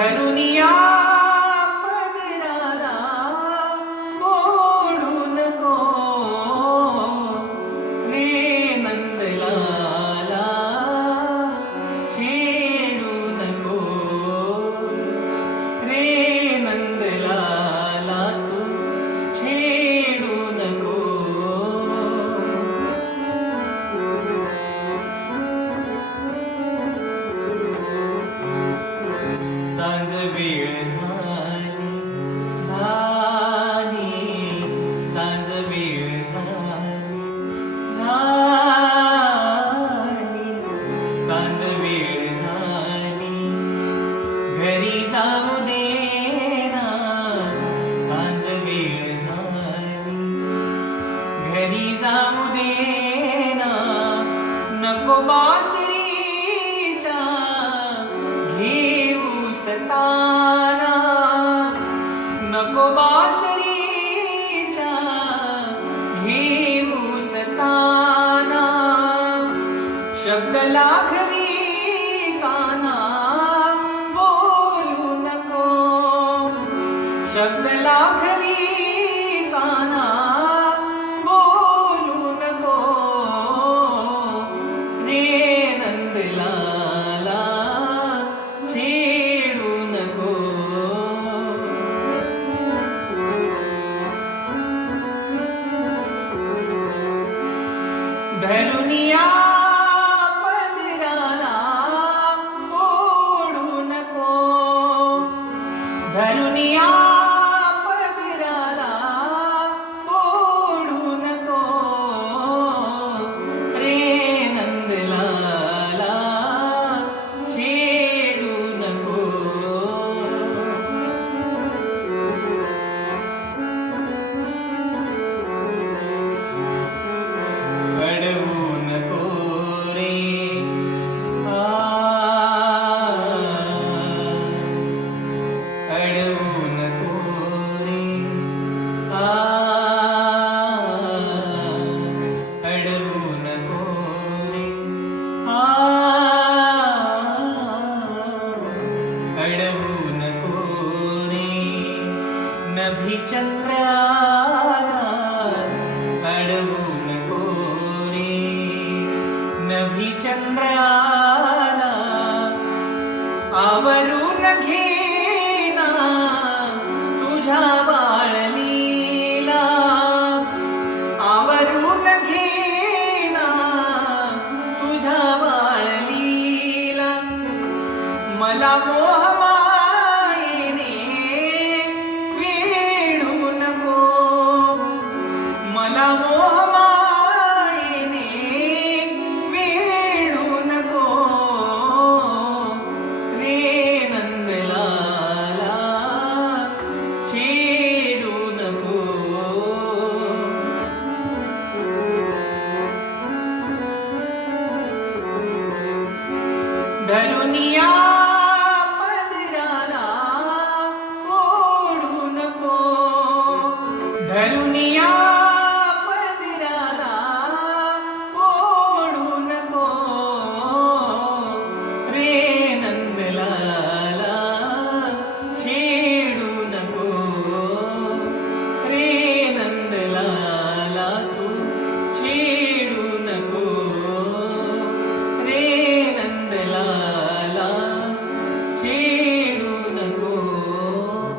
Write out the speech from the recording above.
घरुनिया घरी जाऊ दे सांज वेळ झाली. घरी जाऊ दे ना नको बासरीच्या घेऊ सताना. नको बासरीच्या घेऊ सताना. शब्द लाख धरुनिया पदराला ओढू नको धरुनिया Malunaghin धरुनिया